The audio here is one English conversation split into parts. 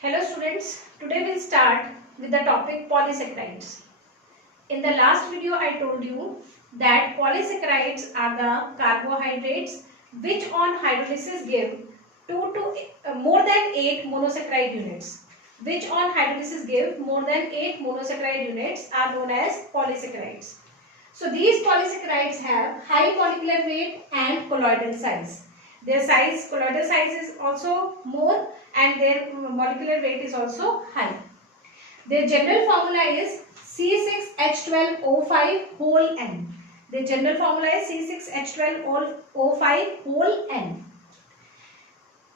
Hello students, today we'll start with the topic polysaccharides. In the last video I told you that polysaccharides are the carbohydrates which on hydrolysis give more than 8 monosaccharide units. Which on hydrolysis give more than 8 monosaccharide units are known as polysaccharides. So these polysaccharides have high molecular weight and colloidal size. Their colloidal size is also more and their molecular weight is also high. Their general formula is C6H12O5 whole N. Their general formula is C6H12O5 whole N.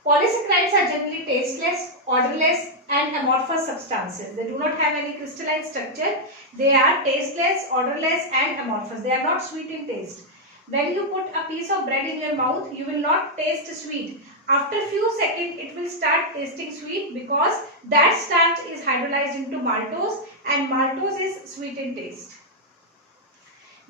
Polysaccharides are generally tasteless, odorless and amorphous substances. They do not have any crystalline structure. They are tasteless, odorless and amorphous. They are not sweet in taste. When you put a piece of bread in your mouth, you will not taste sweet. After a few seconds, it will start tasting sweet because that starch is hydrolyzed into maltose and maltose is sweet in taste.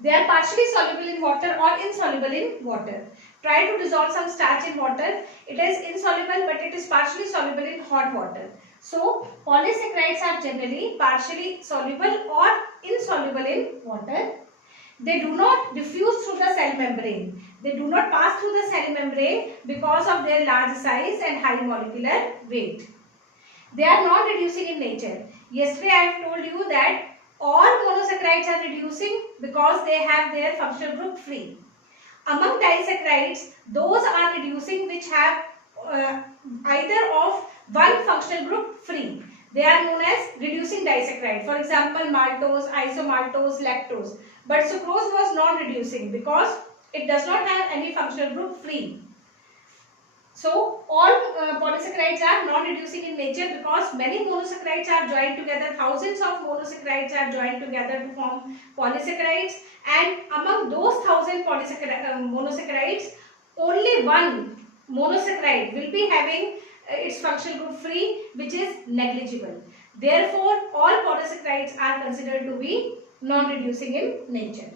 They are partially soluble in water or insoluble in water. Try to dissolve some starch in water. It is insoluble but it is partially soluble in hot water. So, polysaccharides are generally partially soluble or insoluble in water. They do not diffuse through the cell membrane. They do not pass through the cell membrane because of their large size and high molecular weight. They are non-reducing in nature. Yesterday I have told you that all monosaccharides are reducing because they have their functional group free. Among disaccharides, those are reducing which have either of one functional group free. They are known as reducing disaccharide. For example, maltose, isomaltose, lactose. But sucrose was non-reducing because it does not have any functional group free. So, all polysaccharides are non-reducing in nature because many monosaccharides are joined together. Thousands of monosaccharides are joined together to form polysaccharides. And among those 1,000 monosaccharides, only one monosaccharide will be having its functional group free, which is negligible. Therefore, all polysaccharides are considered to be non-reducing in nature.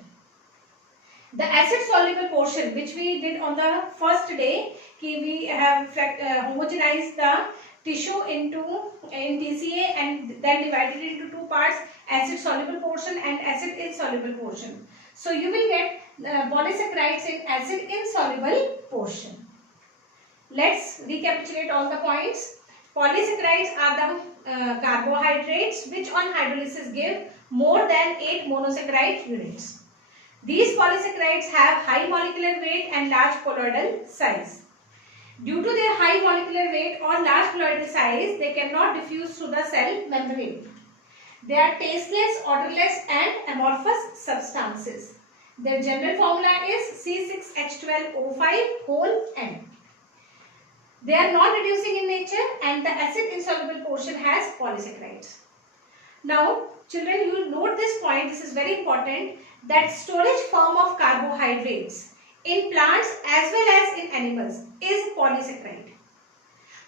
The acid soluble portion which we did on the first day, we have homogenized the tissue in TCA and then divided it into two parts, acid soluble portion and acid insoluble portion. So you will get polysaccharides in acid insoluble portion. Let's recapitulate all the points. Polysaccharides are the carbohydrates which on hydrolysis give more than 8 monosaccharide units. These polysaccharides have high molecular weight and large colloidal size. Due to their high molecular weight or large colloidal size, they cannot diffuse through the cell membrane. They are tasteless, odorless and amorphous substances. Their general formula is C6H12O5 whole N. They are non-reducing in nature and the acid insoluble portion has polysaccharides. Now, children, you will note this point, this is very important, that storage form of carbohydrates in plants as well as in animals is polysaccharide.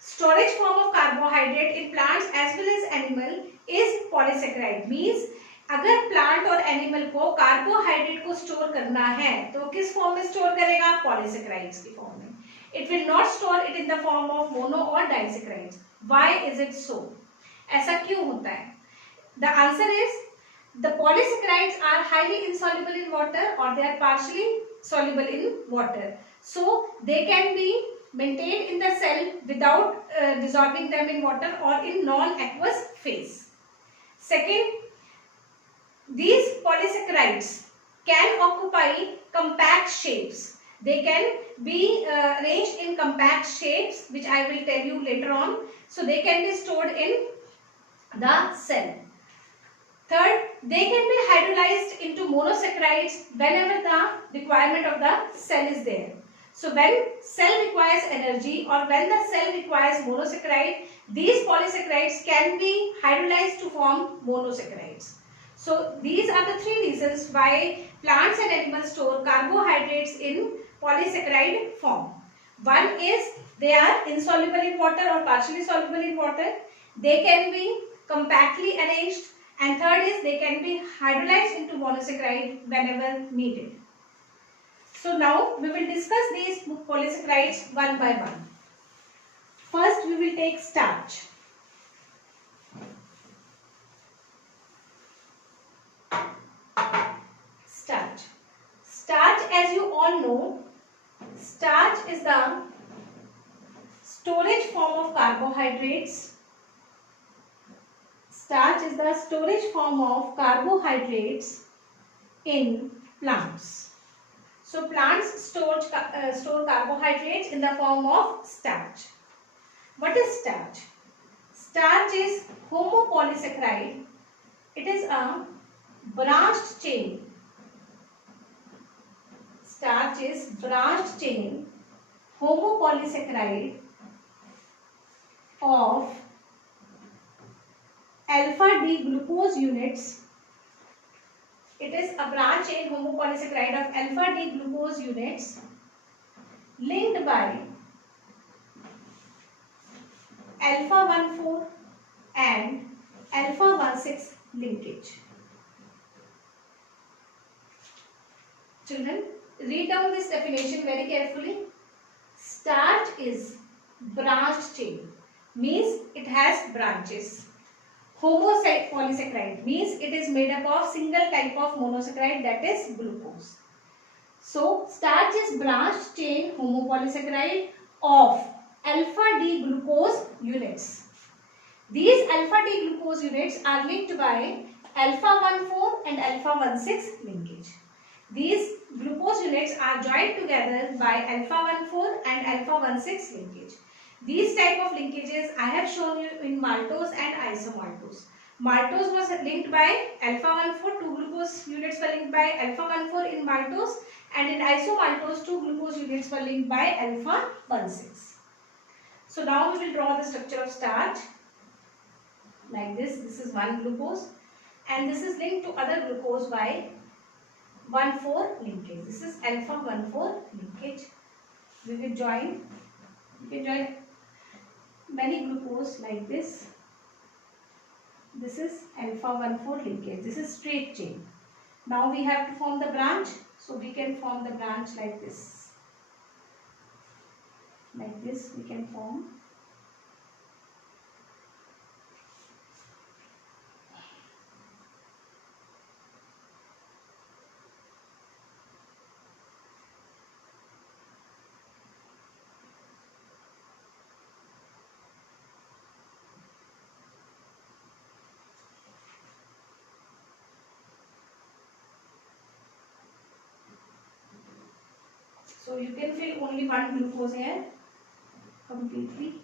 Storage form of carbohydrate in plants as well as animal is polysaccharide. Means अगर plant और animal को carbohydrate को store करना है तो किस form में store करेगा? पॉलीसैकराइड्स की फॉर्म में. It will not store it in the form of mono or disaccharides. Why is it so? ऐसा क्यों होता है? The answer is the polysaccharides are highly insoluble in water or they are partially soluble in water. So they can be maintained in the cell without dissolving them in water or in non-aqueous phase. Second, these polysaccharides can occupy compact shapes. They can be arranged in compact shapes, which I will tell you later on. So they can be stored in the cell. Third, they can be hydrolyzed into monosaccharides whenever the requirement of the cell is there. So when cell requires energy or when the cell requires monosaccharide, these polysaccharides can be hydrolyzed to form monosaccharides. So these are the three reasons why plants and animals store carbohydrates in polysaccharide form. One is they are insoluble in water or partially soluble in water. They can be compactly arranged. And third is they can be hydrolyzed into monosaccharide whenever needed. So now we will discuss these polysaccharides one by one. First we will take starch. storage form of carbohydrates. Starch is the storage form of carbohydrates in plants. So plants store carbohydrates in the form of starch. What is starch? Starch is homopolysaccharide. It is a branched chain. Starch is branched chain homopolysaccharide of alpha D glucose units. It is a branched chain homopolysaccharide of alpha D glucose units linked by alpha 1,4 and alpha 1,6 linkage. Children, read down this definition very carefully. Starch is branched chain, means it has branches. Homopolysaccharide means it is made up of single type of monosaccharide, that is glucose. So starch is branched chain homopolysaccharide of alpha D glucose units. These alpha D glucose units are linked by alpha 1,4 and alpha 1,6 linkage. These glucose units are joined together by alpha 1,4 and alpha 1,6 linkage. These type of linkages I have shown you in maltose and isomaltose. Maltose was linked by alpha 1,4, 2 glucose units were linked by alpha 1,4 in maltose, and in isomaltose 2 glucose units were linked by alpha 1,6. So now we will draw the structure of starch like this. This is one glucose and this is linked to other glucose by 1,4 linkage. This is alpha 1,4 linkage. We will join. You can join many glucose like this. This is alpha 1,4 linkage. This is straight chain. Now we have to form the branch. So we can form the branch like this. Like this we can form. So you can fill only one glucose here completely.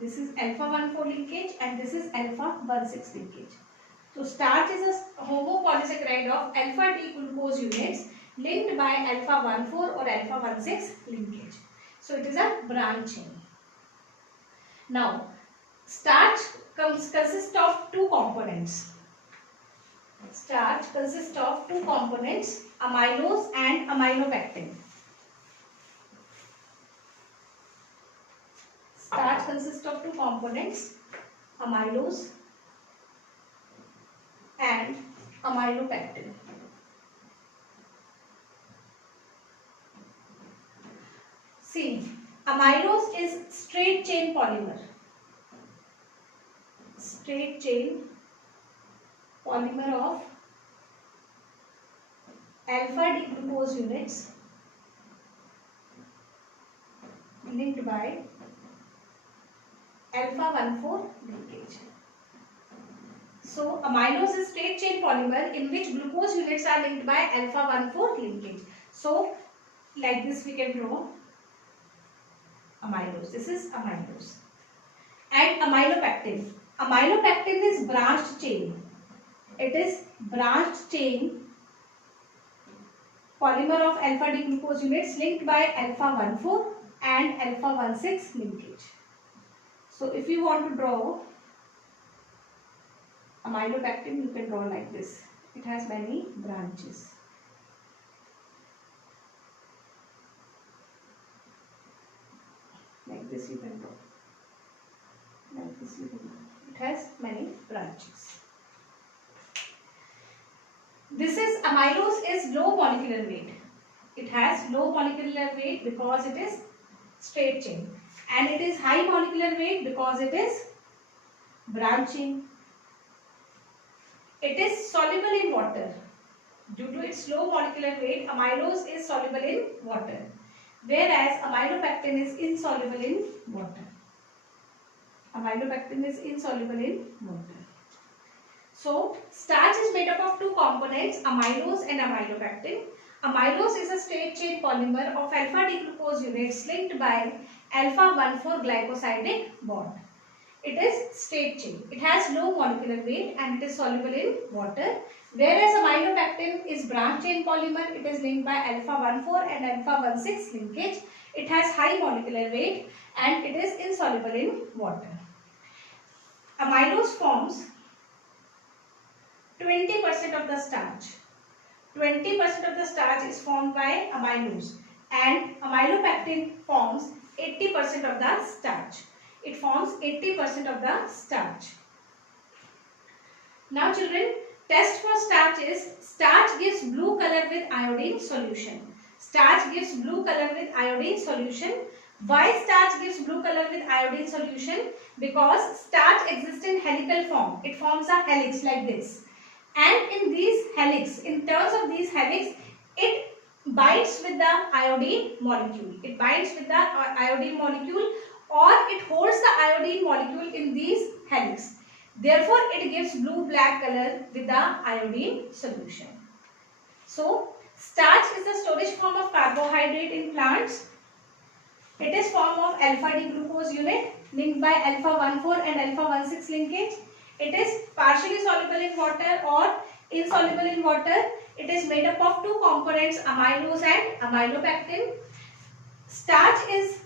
This is alpha 1,4 linkage and this is alpha 1,6 linkage. So starch is a homopolysaccharide of alpha D glucose units linked by alpha 1,4 or alpha 1,6 linkage. So it is a branch chain. Now starch consists of two components. Starch consists of two components, amylose and aminopectin. Starch consists of two components, amylose and aminopectin. See, amylose is straight chain polymer. Straight chain polymer of alpha D glucose units linked by alpha 1,4 linkage. So amylose is straight chain polymer in which glucose units are linked by alpha 1,4 linkage. So like this we can draw amylose. This is amylose. And aminopectin. Aminopectin is branched chain. It is branched chain polymer of alpha D glucose units linked by alpha 1,4 and alpha 1,6 linkage. So if you want to draw aminopectin, you can draw like this. It has many branches. Like this you can draw. Like this you can draw. It has many branches. This is amylose is low molecular weight. It has low molecular weight because it is straight chain, and it is high molecular weight because it is branching. It is soluble in water. Due to its low molecular weight, amylose is soluble in water, whereas amylopectin is insoluble in water. Amylopectin is insoluble in water. So, starch is made up of two components, amylose and amylopectin. Amylose is a straight chain polymer of alpha-D-glucose units linked by alpha-1,4 glycosidic bond. It is straight chain. It has low molecular weight and it is soluble in water. Whereas amylopectin is branch chain polymer. It is linked by alpha-1,4 and alpha-1,6 linkage. It has high molecular weight and it is insoluble in water. Amylose forms 20% of the starch. 20% of the starch is formed by amylose and amylopectin forms 80% of the starch. It forms 80% of the starch. Now children, test for starch is starch gives blue color with iodine solution. Starch gives blue color with iodine solution. Why starch gives blue color with iodine solution? Because starch exists in helical form. It forms a helix like this. And in these helix, in terms of these helix, it binds with the iodine molecule. It binds with the iodine molecule, or it holds the iodine molecule in these helix. Therefore, it gives blue-black color with the iodine solution. So, starch is the storage form of carbohydrate in plants. It is form of alpha-D-glucose unit linked by alpha-1,4 and alpha-1,6 linkage. It is partially soluble in water or insoluble in water. It is made up of two components, amylose and amylopectin. Starch is